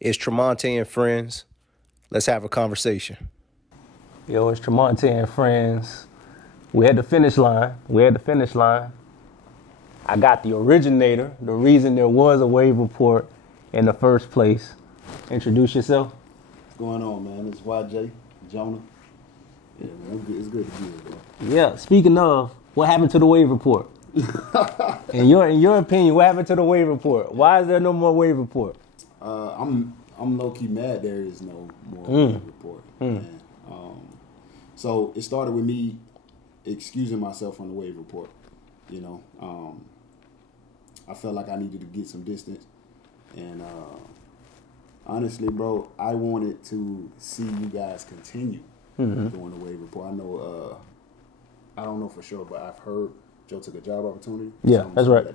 It's Tromonte and friends. Let's have a conversation. Yo, it's Tromonte and friends. We had the finish line. I got the originator, the reason there was a wave report in the first place. Introduce yourself. What's going on, man? It's YJ, Jonah. Yeah, man, it's good to be here, bro. Yeah, speaking of, what happened to the wave report? in your opinion, what happened to the wave report? Why is there no more wave report? I'm low key mad there is no more report. Man. So it started with me excusing myself from the wave report. You know, I felt like I needed to get some distance, and honestly, bro, I wanted to see you guys continue doing the wave report. I know, I don't know for sure, but I've heard Joe took a job opportunity. Yeah, that's right.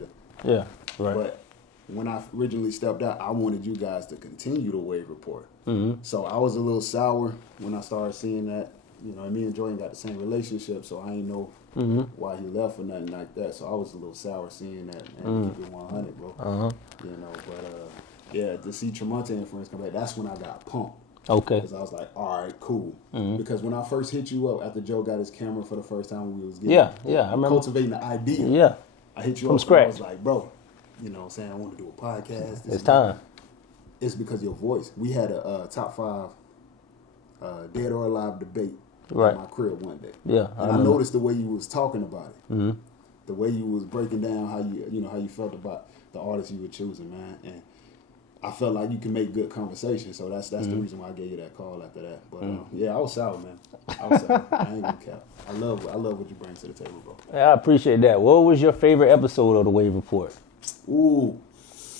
Yeah, right. But when I originally stepped out, I wanted you guys to continue the wave report. So I was a little sour when I started seeing that. You know, me and Jordan got the same relationship, so I didn't know why he left or nothing like that. So I was a little sour seeing that, and keep it 100, bro. You know, but yeah, to see Tromonte and friends come back, that's when I got pumped. Okay. Because I was like, all right, cool. Because when I first hit you up after Joe got his camera for the first time, we was getting I remember cultivating the idea. Yeah, I hit you from up scratch. and I was like, bro, you know what I'm saying? I want to do a podcast. It's time. It's because of your voice. We had a top 5 dead or alive debate Right. at my crib one day. Yeah, and I noticed the way you was talking about it, the way you was breaking down how you felt about the artists you were choosing, man. And I felt like you can make good conversation. So that's the reason why I gave you that call after that. But yeah, I was sour, man. I was sour. I ain't gonna cap. I love what you bring to the table, bro. Yeah, I appreciate that. What was your favorite episode of the wave report? Ooh.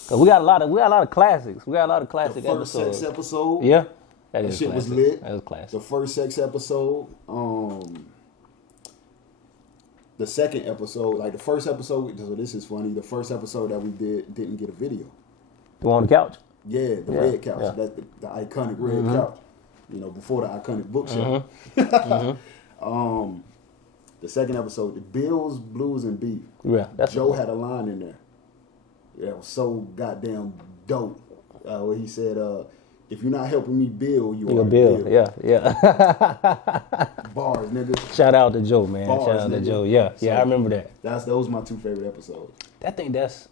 Cause we got a lot of classics. We got a lot of classic The first episodes. sex episode. Yeah, That is shit classic. was lit. That was classic. The first sex episode. The second episode, like the first episode, so this is funny. The first episode that we didn't get a video. The one on the couch. Yeah, the red couch. Yeah. That's the iconic red couch. You know, before the iconic bookshelf. The second episode, the Bills, Blues, and Beef. Yeah, that's Joe had a line in there. Yeah, it was so goddamn dope. Where he said, if you're not helping me build, you are Bill. Yeah. Bars, nigga. Shout out to Joe, man. Bars, Shout out to nigga. Joe. Yeah, So, I remember that. Those my 2 favorite episodes. I think that's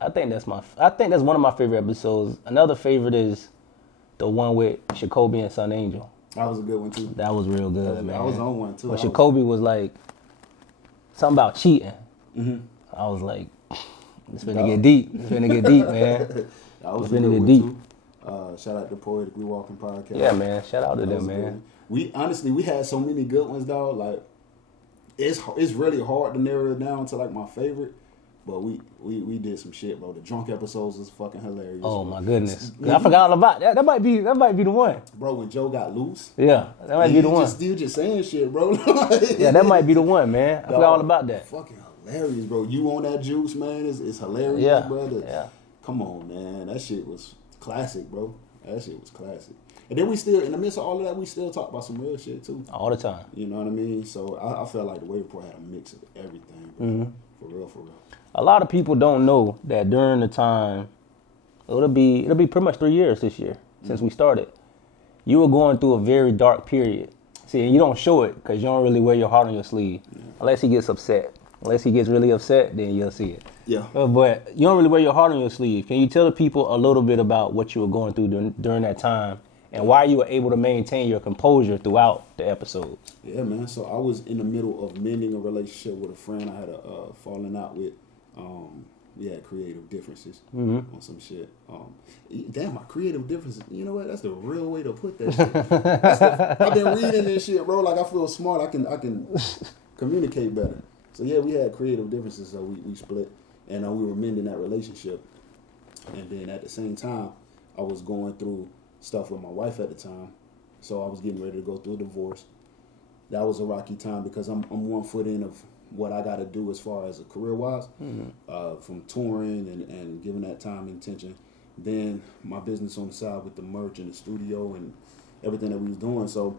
one of my favorite episodes. Another favorite is the one with Shakobi and Son Angel. That was a good one too. That was real good, man. I was on one too. When Shakobi was like something about cheating. I was like, it's finna get deep. It's finna get deep, man. That was It's a finna good get one deep. too. Shout out to Poetically Walking Podcast. Yeah, man. Shout out to That them, was a good man. one. We honestly had so many good ones, dog. Like it's really hard to narrow it down to like my favorite. But we did some shit, bro. The drunk episodes was fucking hilarious. Oh bro. my goodness. I forgot all about that. That might be the one. Bro, when Joe got loose. Yeah, that might be the one. Still just saying shit, bro. Yeah, that might be the one, man. I forgot all about that. Fucking hilarious, bro. You on that juice, man? It's hilarious, Yeah, brother. yeah. Come on, man. That shit was classic, bro. That shit was classic. And then we still, in the midst of all of that, we still talk about some real shit too. All the time. You know what I mean? So I felt like the Wave Report had a mix of everything, bro. For real, for real. A lot of people don't know that during the time, it'll be pretty much 3 years this year since we started. You were going through a very dark period. See, and you don't show it because you don't really wear your heart on your sleeve, unless he gets upset. Unless he gets really upset, then you'll see it. Yeah. But you don't really wear your heart on your sleeve. Can you tell the people a little bit about what you were going through during that time and why you were able to maintain your composure throughout the episodes? Yeah, man. So I was in the middle of mending a relationship with a friend I had a falling out with. We had creative differences on some shit. Damn, my creative differences. You know what? That's the real way to put that shit. I've been reading this shit, bro. Like I feel smart. I can communicate better. So yeah, we had creative differences. So we split, and we were mending that relationship. And then at the same time, I was going through stuff with my wife at the time. So I was getting ready to go through a divorce. That was a rocky time because I'm 1 foot in of what I got to do as far as a career-wise, from touring and giving that time and attention. Then my business on the side with the merch and the studio and everything that we was doing. So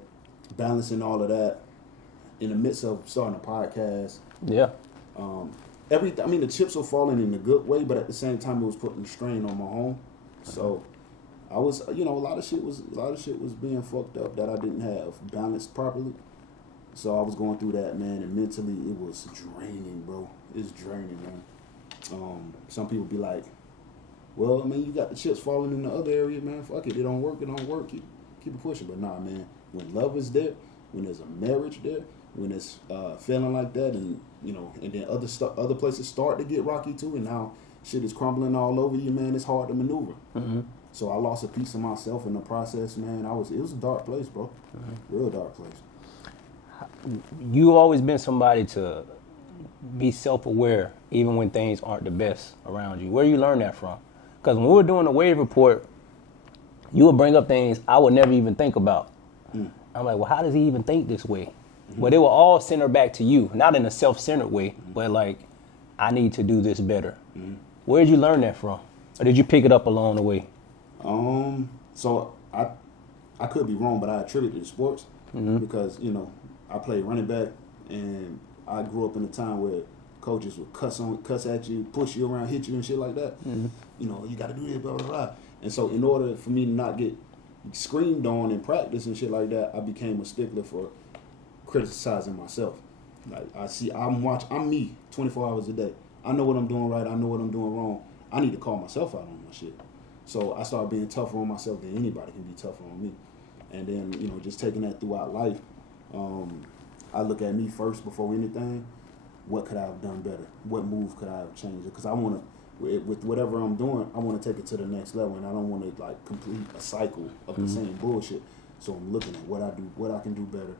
balancing all of that in the midst of starting a podcast. Yeah. The chips were falling in a good way, but at the same time, it was putting strain on my home. So I was, a lot of shit was being fucked up that I didn't have balanced properly. So I was going through that, man, and mentally it was draining, bro. It's draining, man. Some people be like, well, I mean, you got the chips falling in the other area, man. Fuck it, it don't work. Keep it pushing. But nah, man, when love is there, when there's a marriage there, when it's feeling like that, and and then other places start to get rocky too, and now shit is crumbling all over you, man. It's hard to maneuver. Mm-hmm. So I lost a piece of myself in the process, man. It was a dark place, bro. Real dark place. You always been somebody to be self-aware, even when things aren't the best around you. Where you learn that from? Because when we were doing the wave report, you would bring up things I would never even think about. I'm like, well, how does he even think this way? But it will all center back to you, not in a self-centered way, but like, I need to do this better. Where did you learn that from? Or did you pick it up along the way? So I could be wrong, but I attribute it to sports because, I played running back, and I grew up in a time where coaches would cuss at you, push you around, hit you and shit like that. You got to do this, blah, blah, blah. And so in order for me to not get screamed on in practice and shit like that, I became a stickler for criticizing myself. Like I'm me 24 hours a day. I know what I'm doing right. I know what I'm doing wrong. I need to call myself out on my shit. So I started being tougher on myself than anybody can be tougher on me. And then, just taking that throughout life, I look at me first before anything. What could I have done better? What move could I have changed? Because I want to, with whatever I'm doing, I want to take it to the next level, and I don't want to like complete a cycle of the same bullshit. So I'm looking at what I do, what I can do better.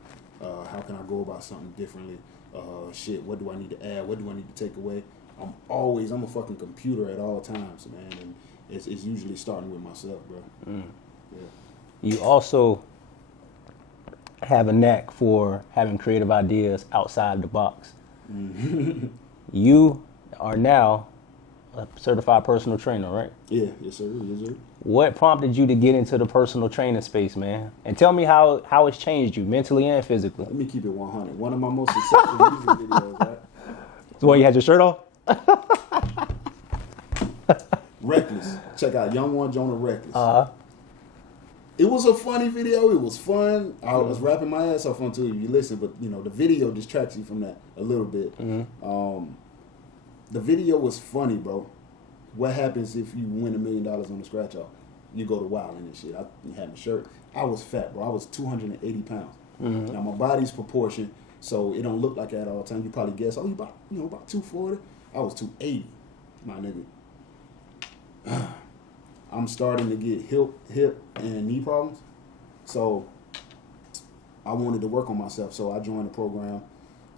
How can I go about something differently? What do I need to add? What do I need to take away? I'm a fucking computer at all times, man, and it's usually starting with myself, bro. Yeah. You also have a knack for having creative ideas outside the box. You are now a certified personal trainer, right? Yeah, yes sir, yes sir. What prompted you to get into the personal training space, man? And tell me how it's changed you mentally and physically. Let me keep it 100. One of my most successful music videos, right? The one you had your shirt off? Reckless. Check out Young One Jonah Reckless. It was a funny video. It was fun. I was rapping my ass off until you listen, but the video distracts you from that a little bit. The video was funny, bro. What happens if you win $1 million on the scratch off? You go to wild and shit. I had my shirt. I was fat, bro. I was 280 pounds. Now my body's proportion, so it don't look like that all the time. You probably guess, you about 240. I was 280, my nigga. I'm starting to get hip and knee problems, so I wanted to work on myself. So I joined the program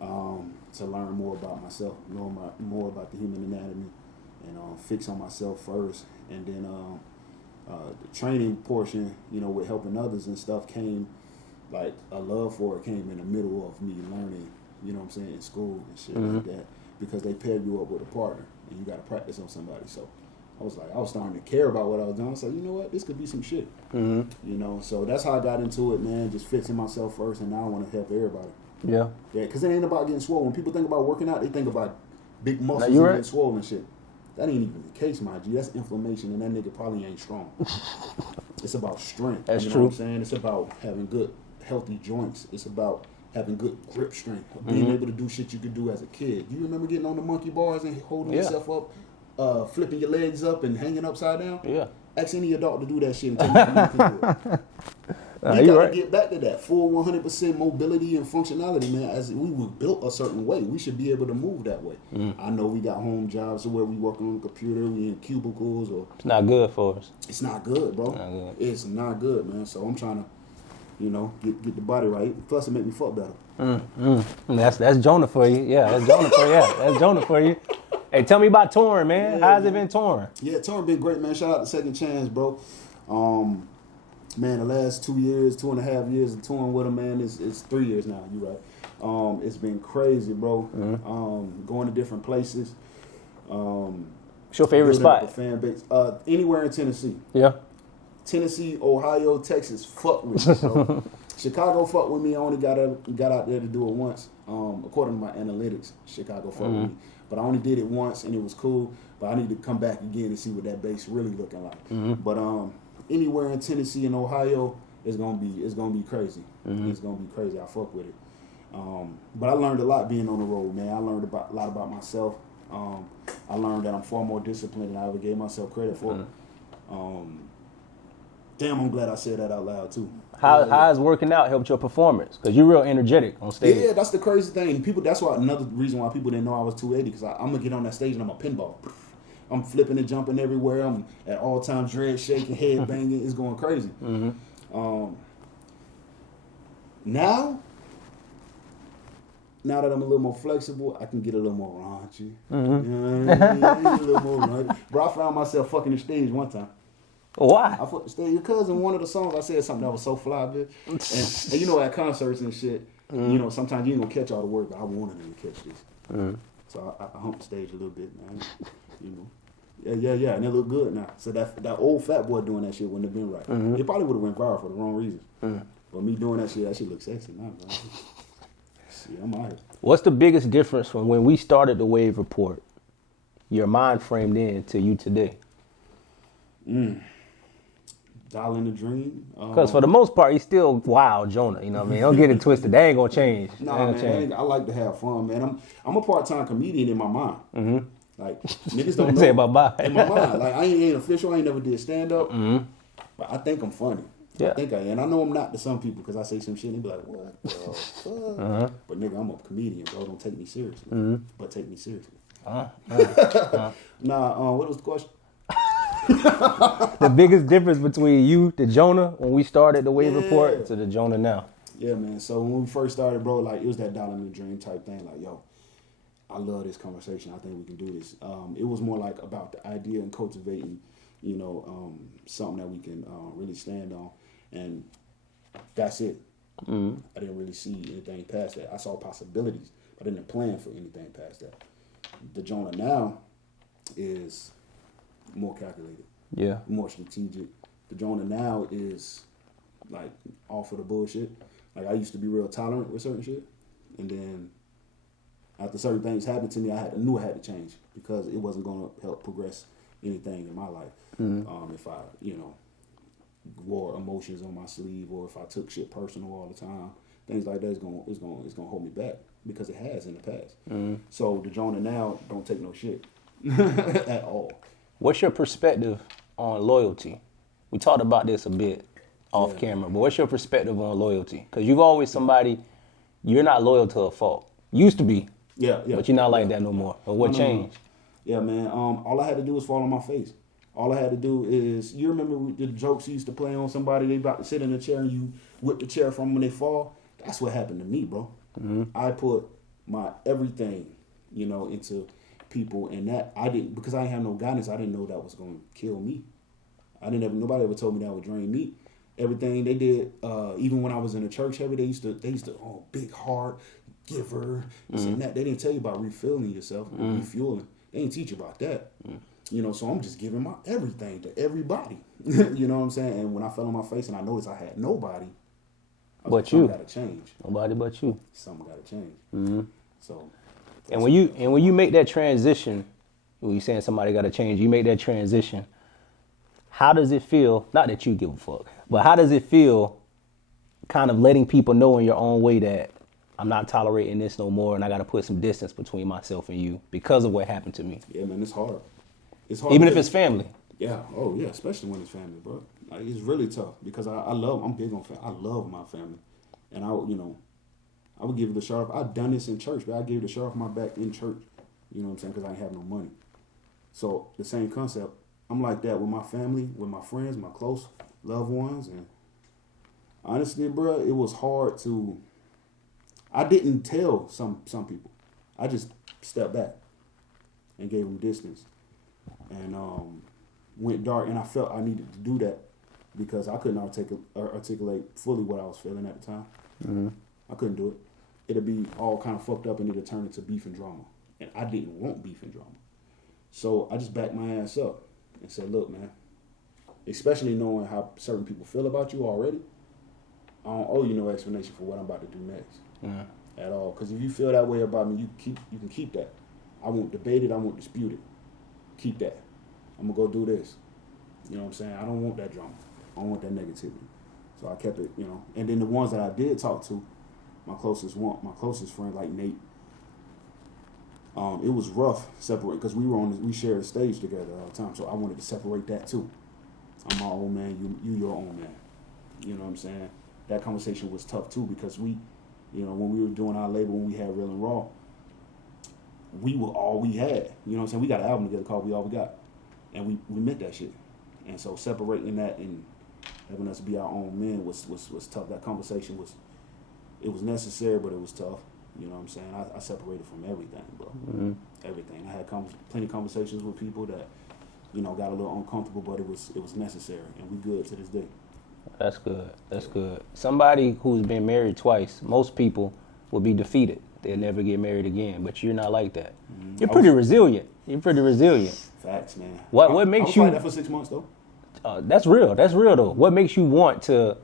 to learn more about myself, more about the human anatomy, and fix on myself first. And then the training portion, with helping others and stuff, came like a love for it came in the middle of me learning, in school and shit like that, because they pair you up with a partner and you got to practice on somebody. So I was starting to care about what I was doing. I was like, you know what, this could be some shit. So that's how I got into it, man, just fixing myself first, and now I want to help everybody. Yeah, because it ain't about getting swole. When people think about working out, they think about big muscles and getting swole and shit. That ain't even the case, my G. That's inflammation, and that nigga probably ain't strong. It's about strength. That's true. What I'm saying? It's about having good, healthy joints. It's about having good grip strength, being able to do shit you could do as a kid. You remember getting on the monkey bars and holding yourself up, flipping your legs up and hanging upside down? Yeah. Ask any adult to do that shit and tell me you can do it. We got to get back to that full 100% mobility and functionality, man. As we were built a certain way, we should be able to move that way. I know we got home jobs where we working on the computer, we in cubicles, or it's not good for us. It's not good, bro. It's not good, man. So I'm trying to, get the body right. Plus, it make me fuck better. That's Jonah for you. Yeah, that's Jonah for you. Yeah, that's Jonah for you. Hey, tell me about touring, man. How's it been touring? Yeah, touring been great, man. Shout out to Second Chance, bro. Man, the last 2.5 years of touring with him, man, it's 3 years now. You right? It's been crazy, bro. Going to different places. What's your favorite spot? Fan base. Anywhere in Tennessee. Yeah. Tennessee, Ohio, Texas, fuck with me. So. Chicago fuck with me. I only got out there to do it once. According to my analytics, Chicago fuck with me. But I only did it once and it was cool. But I need to come back again and see what that base really looking like. But anywhere in Tennessee and Ohio, it's gonna be crazy. It's gonna be crazy. I fuck with it. But I learned a lot being on the road, man. I learned a lot about myself. I learned that I'm far more disciplined than I ever gave myself credit for. Damn, I'm glad I said that out loud too. How has working out helped your performance? Because you're real energetic on stage. Yeah, that's the crazy thing. People, that's why another reason why people didn't know I was 280, because I'm gonna get on that stage and I'm a pinball. I'm flipping and jumping everywhere. I'm at all times, dread shaking, head banging. It's going crazy. Now that I'm a little more flexible, I can get a little more raunchy. You know what I mean? A little more raunchy. Bro, I found myself fucking the stage one time. Why? I fucked the stage because in one of the songs I said something that was so fly, bitch. And you know, at concerts and shit, you know, sometimes you ain't gonna catch all the words, but I wanted them to catch this. So I humped the stage a little bit, man. You know. Yeah, and it looked good now. So that old fat boy doing that shit wouldn't have been right. It probably would have went viral for the wrong reasons. But me doing that shit looks sexy now, bro. Shit, I'm out here. What's the biggest difference from when we started the Wave Report, your mind framed in, to you today? Dial in the dream. Because for the most part, he's still wild Jonah. You know what I mean? Don't get it twisted. They ain't gonna change. Nah, man. I like to have fun, man. I'm a part-time comedian in my mind. Like niggas don't know. Say bye-bye. In my mind, like I ain't official. I ain't never did stand-up, but I think I'm funny. Yeah. I think I am. And I know I'm not to some people because I say some shit and they be like, what the fuck? But nigga, I'm a comedian, bro. Don't take me seriously. But take me seriously. What was the question? The biggest difference between you to Jonah when we started the Wave Report to the Jonah now. Yeah, man. So when we first started, bro, like it was that dollar in the dream type thing. Like, yo, I love this conversation. I think we can do this. It was more like about the idea and cultivating, you know, something that we can really stand on. And that's it. I didn't really see anything past that. I saw possibilities, but I didn't plan for anything past that. The Jonah now is more calculated. Yeah. More strategic. The Jonah now is like off of the bullshit. Like I used to be real tolerant with certain shit. And then after certain things happened to me, I knew I had to change because it wasn't going to help progress anything in my life. If I, you know, wore emotions on my sleeve or if I took shit personal all the time, things like that is going to hold me back because it has in the past. So the Jonah now don't take no shit at all. What's your perspective on loyalty? We talked about this a bit off camera, but what's your perspective on loyalty? Because you've always somebody, you're not loyal to a fault. Used to be. Yeah. But you're not like that no more. But what changed? Yeah, man. All I had to do was fall on my face. All I had to do is, you remember the jokes you used to play on somebody, they about to sit in a chair and you whip the chair from when they fall? That's what happened to me, bro. I put my everything, you know, into people, and that I didn't, because I didn't have no guidance, I didn't know that was going to kill me. Nobody ever told me that would drain me. Everything they did, even when I was in the church heavy, they used to, oh, big heart, giver, this and that. They didn't tell you about refilling yourself, refueling. They didn't teach you about that. You know, so I'm just giving my everything to everybody. You know what I'm saying? And when I fell on my face and I noticed I had nobody, but you got to change. Nobody but you. Something got to change. So. And when you make that transition, when you saying somebody got to change, you make that transition. How does it feel? Not that you give a fuck, but how does it feel? Kind of letting people know in your own way that I'm not tolerating this no more, and I got to put some distance between myself and you because of what happened to me. Yeah, man, it's hard. It's hard. Even if it's family. Yeah. Oh, yeah. Especially when it's family, bro. Like, it's really tough because I'm big on family. I love my family, and I would give it a shot. I've done this in church, but I gave it a shot off my back in church. You know what I'm saying? Because I ain't have no money. So the same concept. I'm like that with my family, with my friends, my close loved ones, and honestly, bro, it was hard to. I didn't tell some people. I just stepped back and gave them distance, and went dark. And I felt I needed to do that because I couldn't articulate fully what I was feeling at the time. I couldn't do it. It'd be all kind of fucked up and it'd turn into beef and drama. And I didn't want beef and drama. So I just backed my ass up and said, look, man, especially knowing how certain people feel about you already, I don't owe you no explanation for what I'm about to do next. At all. Because if you feel that way about me, you can keep that. I won't debate it. I won't dispute it. Keep that. I'm going to go do this. You know what I'm saying? I don't want that drama. I don't want that negativity. So I kept it, you know. And then the ones that I did talk to, my closest friend, like Nate, it was rough separating because we shared a stage together all the time. So I wanted to separate that too. I'm my own man, you your own man. You know what I'm saying? That conversation was tough too because we, you know, when we were doing our label, when we had Real and Raw, we were all we had. You know what I'm saying? We got an album together called We All We Got. And we meant that shit. And so separating that and having us be our own men was tough. That conversation was necessary, but it was tough. You know what I'm saying? I separated from everything, bro. Mm-hmm. Everything. I had plenty of conversations with people that, you know, got a little uncomfortable, but it was necessary, and we good to this day. That's good. That's good. Somebody who's been married twice, most people will be defeated. They'll never get married again, but you're not like that. Mm-hmm. You're pretty resilient. Facts, man. What makes you? I was like that for 6 months though. That's real. That's real though. What makes you want to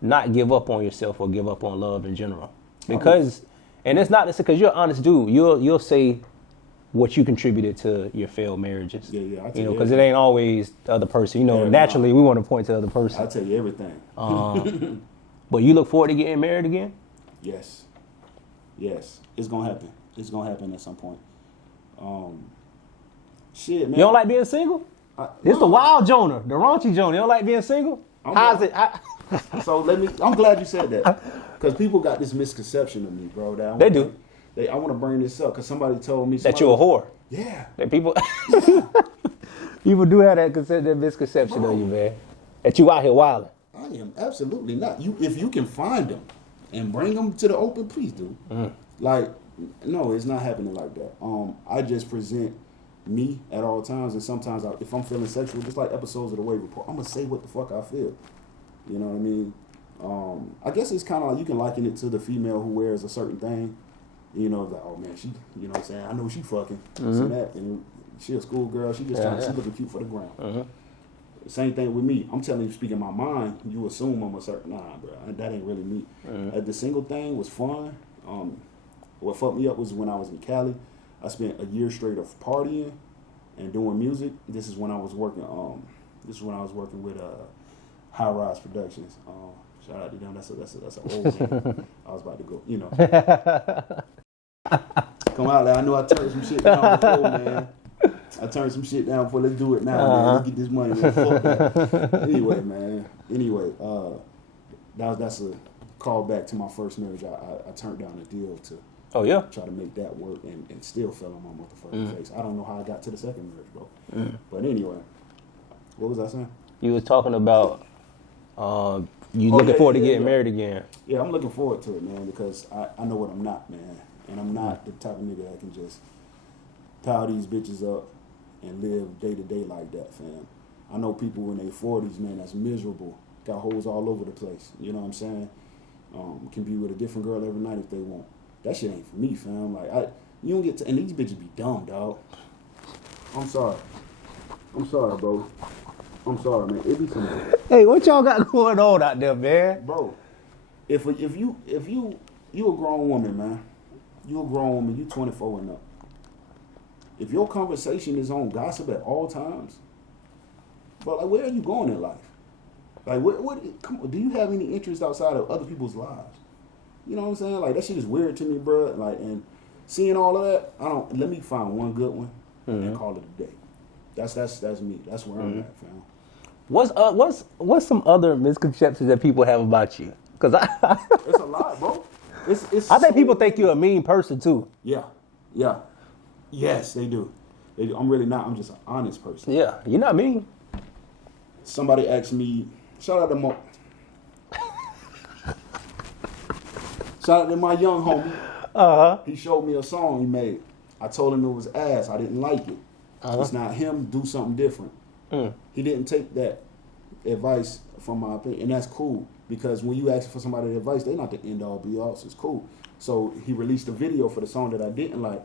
not give up on yourself or give up on love in general? Because, and it's not because you're an honest dude. You'll say what you contributed to your failed marriages. Yeah. You know, because it ain't always the other person. You know, naturally we want to point to the other person. I tell you everything. But you look forward to getting married again? Yes. It's gonna happen. It's gonna happen at some point. Shit, man. You don't like being single? This the wild Jonah, the raunchy Jonah. You don't like being single? How's it? So I'm glad you said that, because people got this misconception of me, bro. They do. I want to bring this up because somebody told me that you're a whore. Yeah. That people people do have that misconception of you, man. That you out here wilding. I am absolutely not. If you can find them and bring them to the open, please do. Like, no, it's not happening like that. I just present me at all times, and sometimes if I'm feeling sexual, just like episodes of The Wave Report, I'm gonna say what the fuck I feel. You know what I mean? I guess it's kind of like you can liken it to the female who wears a certain thing. You know, like, oh man, she, you know what I'm saying? I know she fucking. See that? And she a schoolgirl. She just she looking cute for the ground. Same thing with me. I'm telling you, speaking my mind, you assume I'm a certain, nah, bro. That ain't really me. The single thing was fun. What fucked me up was when I was in Cali. I spent a year straight of partying and doing music. This is when I was working. With High Rise Productions. Shout out to them. That's an old name. I was about to go. You know. Come out there. I know I turned some shit down before, man. I turned some shit down before. Let's do it now, man. Let's get this money. Man. Fuck that. Anyway, man. That's a call back to my first marriage. I turned down a deal to try to make that work and still fell on my motherfucking face. I don't know how I got to the second marriage, bro. But anyway, what was I saying? You was talking about looking forward to getting married again. Yeah, I'm looking forward to it, man, because I know what I'm not, man. And I'm not the type of nigga that can just tie these bitches up and live day to day like that, fam. I know people in their 40s, man, that's miserable, got hoes all over the place. You know what I'm saying? Can be with a different girl every night if they want. That shit ain't for me, fam. Like you don't get to, and these bitches be dumb, dog. I'm sorry, bro. I'm sorry, man. It be some. Hey, what y'all got going on out there, man? Bro, if you a grown woman, man. You a grown woman. You 24 and up. If your conversation is on gossip at all times, but like, where are you going in life? Like, come on, do you have any interest outside of other people's lives? You know what I'm saying? Like, that shit is weird to me, bro. Like, and seeing all of that, let me find one good one and call it a day. That's me. That's where I'm at, fam. What's some other misconceptions that people have about you? Because it's a lot, bro. I think people think you're a mean person too. Yeah. Yes, they do. I'm really not. I'm just an honest person. Yeah, you're not mean. Somebody asked me, shout out to my young homie. He showed me a song he made. I told him it was ass. I didn't like it. It's not him. Do something different. He didn't take that advice from my opinion, and that's cool, because when you ask for somebody's advice, they're not the end all be all. So it's cool. So he released a video for the song that I didn't like.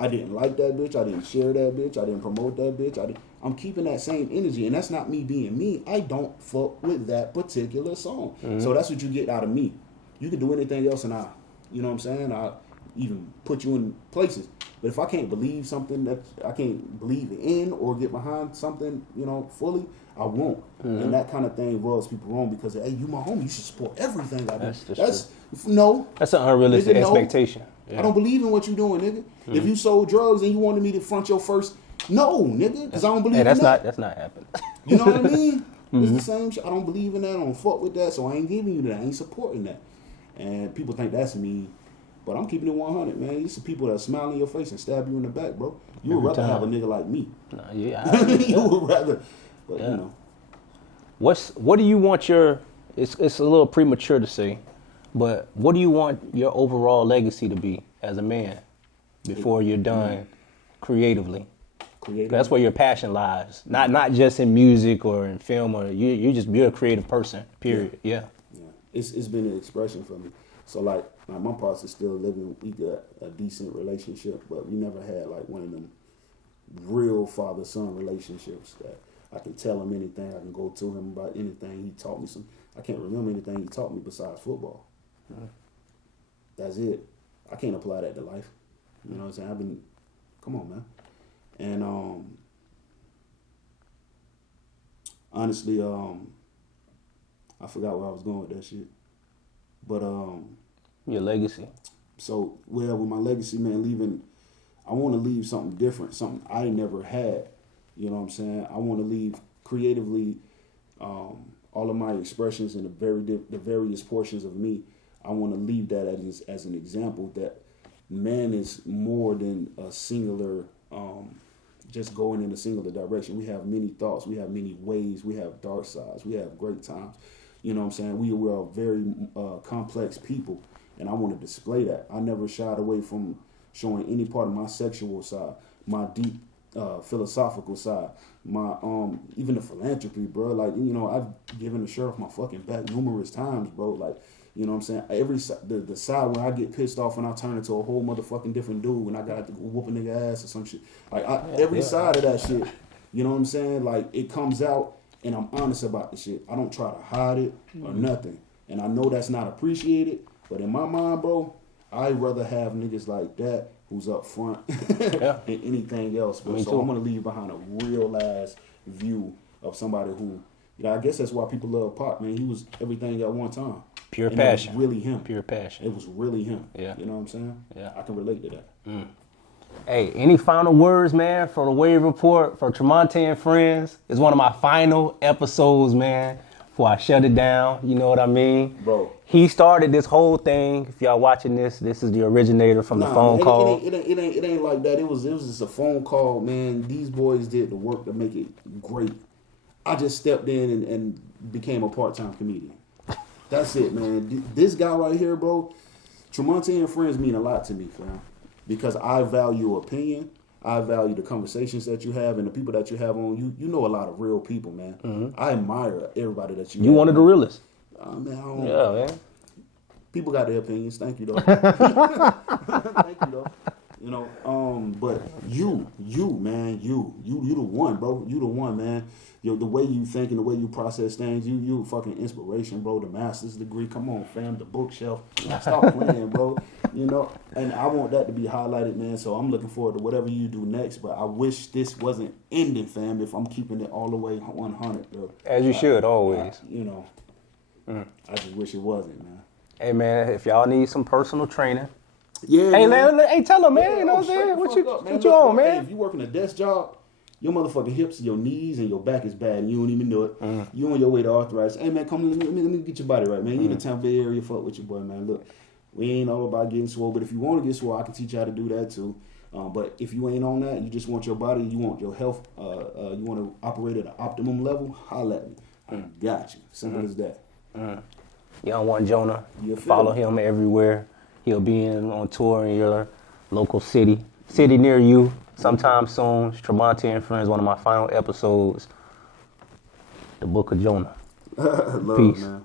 I didn't like that bitch. I didn't share that bitch. I didn't promote that bitch. I'm keeping that same energy, and that's not me being me. I don't fuck with that particular song. So that's what you get out of me. You can do anything else, and you know what I'm saying? I even put you in places. But if I can't believe something that I can't believe in or get behind something, you know, fully, I won't. And that kind of thing rubs people wrong because, hey, you my homie, you should support everything I do. That's no. That's an unrealistic nigga, no. expectation. Yeah. I don't believe in what you doing, nigga. If you sold drugs and you wanted me to front your first, no, nigga, because I don't believe in that. That's not happening. You know what I mean? It's the same shit. I don't believe in that. I don't fuck with that, so I ain't giving you that. I ain't supporting that. And people think that's mean. But I'm keeping it 100, man. These are people that smile in your face and stab you in the back, bro. You would rather have a nigga like me. Nah, yeah, You would rather, but you know. What do you want your? It's a little premature to say, but what do you want your overall legacy to be as a man before you're done creatively? That's where your passion lies. Not just in music or in film or you're a creative person. Period. Yeah. It's been an expression for me. So like my parts is still living. We got a decent relationship, but we never had like one of them real father-son relationships that I can tell him anything. I can go to him about anything. He taught me I can't remember anything he taught me besides football. That's it. I can't apply that to life. You know what I'm saying? Come on, man. And honestly, I forgot where I was going with that shit. But your legacy. So with my legacy, man, I want to leave something different, something I never had. You know what I'm saying? I want to leave creatively all of my expressions and the various portions of me. I want to leave that as an example that man is more than a singular, just going in a singular direction. We have many thoughts. We have many ways. We have dark sides. We have great times. You know what I'm saying? We are very complex people, and I want to display that. I never shied away from showing any part of my sexual side, my deep philosophical side, my even the philanthropy, bro. Like, you know, I've given the shirt off my fucking back numerous times, bro. Like, you know what I'm saying? The side where I get pissed off and I turn into a whole motherfucking different dude when I got to whoop a nigga ass or some shit. Like, every side of that shit, you know what I'm saying? Like, it comes out and I'm honest about the shit. I don't try to hide it or nothing. And I know that's not appreciated, but in my mind, bro, I'd rather have niggas like that who's up front than anything else, bro. So I'm going to leave behind a real ass view of somebody who, you know, I guess that's why people love Pop, man. He was everything at one time. Pure passion. It was really him. Pure passion. It was really him. Yeah. You know what I'm saying? Yeah. I can relate to that. Hey, any final words, man, for the Wave Report, for Tromonte and Friends? It's one of my final episodes, man, before I shut it down. You know what I mean? Bro. He started this whole thing. If y'all watching this is the originator from the phone call. It ain't like that. It was just a phone call, man. These boys did the work to make it great. I just stepped in and became a part-time comedian. That's it, man. This guy right here, bro, Tromonte and Friends mean a lot to me, fam. Because I value opinion. I value the conversations that you have and the people that you have on. You know a lot of real people, man. I admire everybody that you. You one of the realest. Man, yeah, man. People got their opinions. Thank you, though. Thank you, though. You know, but you, man, you the one, bro. You the one, man. The way you think and the way you process things, you fucking inspiration, bro. The master's degree, come on, fam. The bookshelf, stop playing, bro. You know, and I want that to be highlighted, man. So I'm looking forward to whatever you do next. But I wish this wasn't ending, fam. If I'm keeping it all the way 100, bro. As you should always. You know, I just wish it wasn't, man. Hey, man, if y'all need some personal training. Yeah. Hey, man. Hey, tell them, man. Yeah, you know what I'm saying? What you Look, on, man? Hey, if you working a desk job, your motherfucking hips, your knees, and your back is bad, and you don't even know it. You on your way to arthritis. Hey, man, come let me get your body right, man. You in the Tampa Bay area, fuck with your boy, man. Look, we ain't all about getting swole, but if you want to get swole, I can teach you how to do that too. But if you ain't on that, you just want your body, you want your health, you want to operate at an optimum level, holla at me. I got you. Simple as that. Young one Jonah. Follow him everywhere. He'll be on tour in your local city near you sometime soon. Tromonte and Friends, one of my final episodes. The Book of Jonah. Love, Peace. Man.